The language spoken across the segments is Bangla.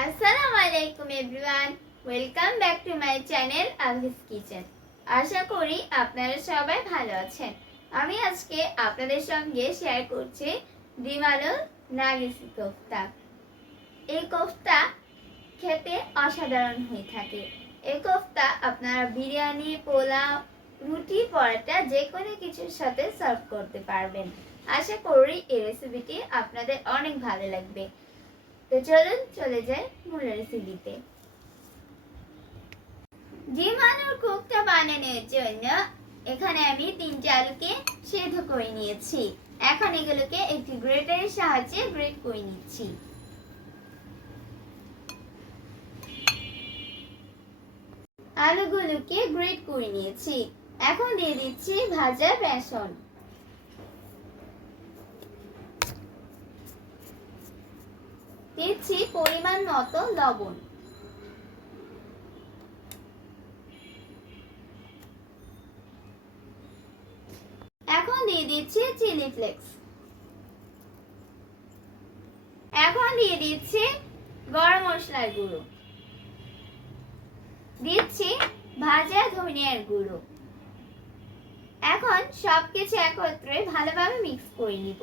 আসসালামু আলাইকুম everyone, welcome back to my channel আলহিস কিচেন। আশা করি আপনারা সবাই ভালো আছেন। আমি আজকে আপনাদের সঙ্গে শেয়ার করছি ডিম আলুর নাগিসি কোফতা। এই কোফতা খেতে অসাধারণ হয়ে থাকে। এই কোফতা আপনারা বিরিয়ানি, পোলাও, রুটি, পরোটা যে কোনো কিছুর সাথে সার্ভ করতে পারবেন। আশা করি এই রেসিপিটি আপনাদের অনেক ভালো লাগবে। তো চলুন চলে যাই মূল রেসিপিতে। ডিম আলুর কোফতা বানানোর জন্য এখানে আমি 3টি আলুকে সেদ্ধ করে নিয়েছি। এখন এগুলোকে একটি গ্রেটারের সাহায্যে গ্রেট করে নিচ্ছি। আলুগুলোকে গ্রেট করে নিয়েছি। এখন দিয়ে দিচ্ছি ভাজা বেসন। দিচ্ছি পরিমাণ মতো লবণ। এখন দিয়ে দিচ্ছি চিলি ফ্লেক্স। এখন দিয়ে দিচ্ছি গরম মশলার গুঁড়ো। দিচ্ছি ভাজা ধনিয়ার গুঁড়ো। এখন সবকিছু একত্রে ভালোভাবে মিক্স করে নিব।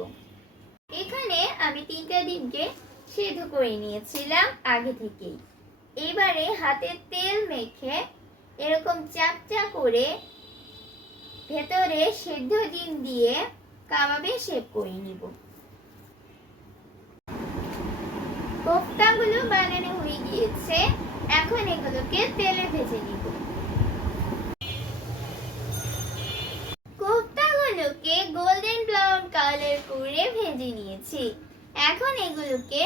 এখানে আমি 3টা ডিমকে সেদ্ধ করে নিয়েছিলাম আগে থেকেই। এবারে হাতে তেল মেখে এরকম চাপচা করে ভেতরে সেদ্ধ ডিম দিয়ে কাবাবে শেপ করে নিব। কোফতাগুলো বানানো হয়ে গিয়েছে। এখন এগুলোকে তেলে ভেজে নিব। কোফতাগুলোকে গোল্ডেন ব্রাউন কালার করে ভেজে নিয়েছি। এখন এগুলোকে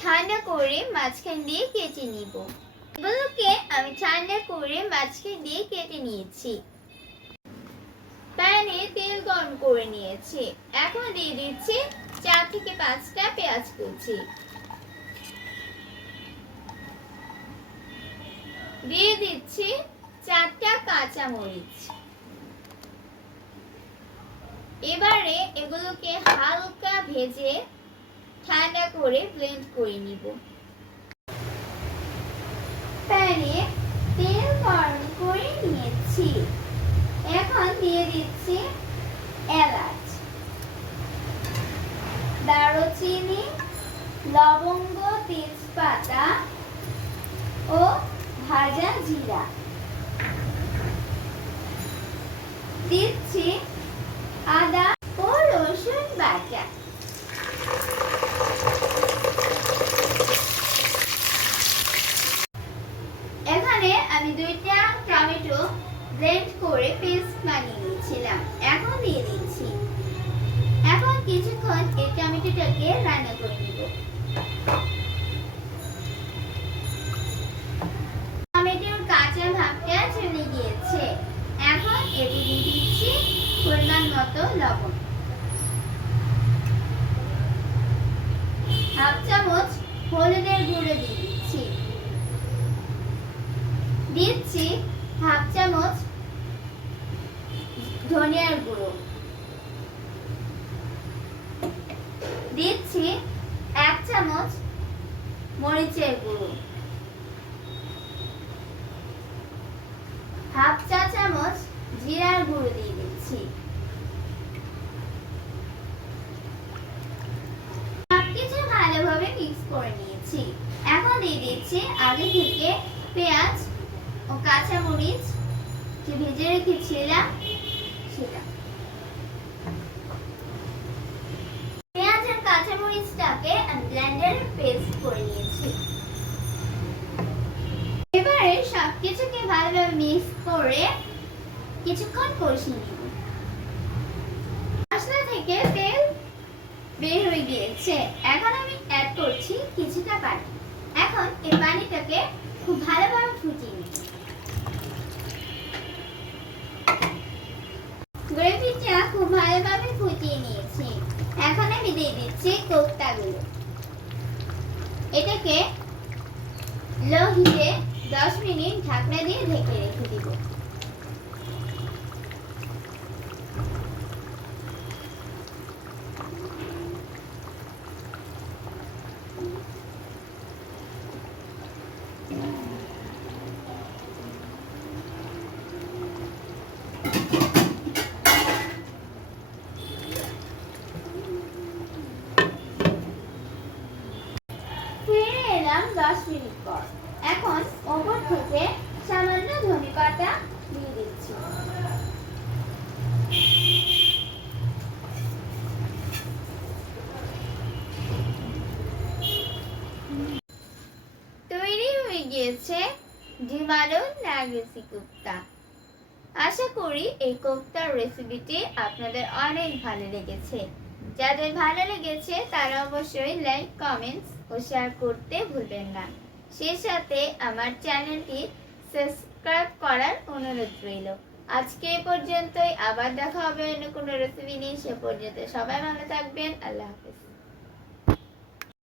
ঠান্ডা করে মাঝখান দিয়ে কেটে নিব। এগুলোকে আমি ঠান্ডা করে মাঝখান দিয়ে কেটে নিয়েছি। প্যানে তেল গরম করে নিয়েছি। এখন দিয়ে দিচ্ছি 4 থেকে 5টা পেঁয়াজ কুচি। দিয়ে দিচ্ছি 4টা কাঁচা মরিচ। এবারে এগুলোকে হালকা ভেজে ঠান্ডা করে ব্লেন্ড করে নিব। প্যানে তেল গরম করে নিয়েছি। এখন দিয়ে দিচ্ছি এলাচ, দারুচিনি, লবঙ্গ, তেজপাতা ও ভাজা জিরা। দিচ্ছি আদা ও রসুন বাটা। এখানে আমি 2টা টমেটো ব্লেন্ড করে পেস্ট বানিয়ে নিয়েছিলাম। এখন দিয়ে দিচ্ছি। এখন কিছুক্ষণ এই টমেটোটাকে রান্না করে নিব। টমেটোর কাঁচা ভাবটা চলে গিয়েছে। এখন এতে দিয়ে দিচ্ছি পরিমাণ মতো লবণ, হাফ চামচ হলুদের গুঁড়ো দিয়ে দিচ্ছি। দিচ্ছি হাফ চামচ ধনিয়ার গুঁড়ো। দিচ্ছি 1 চামচ মরিচের গুঁড়ো, হাফ চা চামচ জিরার গুঁড়ো দিয়ে দিচ্ছি। সবকিছু ভালোভাবে মিক্স করে নিয়েছি। এখন দিয়ে দিচ্ছি আগে থেকে পেঁয়াজ ও কাঁচা মরিচ যে ভেজে রেখেছিলাম সেটা। পেঁয়াজ আর কাঁচা মরিচটাকে আমি ব্লেন্ডারে পেস্ট করে নিয়েছি। এবারে সবকিছুকে ভালোভাবে মিক্স করে কিছুক্ষণ কষিয়ে নিব। মশলা থেকে তেল বের হয়ে গিয়েছে। এখন আমি অ্যাড করছি কিছুটা পানি। এখন এই পানিটাকে খুব ভালোভাবে ফুটিয়ে নিব। গ্রেভিটা খুব ভালোভাবে ফুটিয়ে নিয়েছি। এখন আমি দিয়ে দিচ্ছি কোফতাগুলো। এটাকে লো হিটে 10 মিনিট ঢাকনা দিয়ে ঢেকে রেখে দিব। দিলাম 10 মিনিট পর। এখন ওপর থেকে সামান্য ধনেপাতা দিয়ে দিচ্ছি। তৈরি হয়ে গিয়েছে ডিমালো নাগেসি কোপ্তা। আশা করি এই কোপ্তার রেসিপিটি আপনাদের অনেক ভালো লেগেছে। যাদের ভালো লেগেছে তারা অবশ্যই লাইক, কমেন্টস ও শেয়ার করতে ভুলবেন না। সেই সাথে আমার চ্যানেলটি সাবস্ক্রাইব করার অনুরোধ রইল। আজকে এ পর্যন্তই, আবার দেখা হবে অন্য কোনো রেসিপি নিয়ে। সে পর্যন্ত সবাই ভালো থাকবেন। আল্লাহ হাফেজ।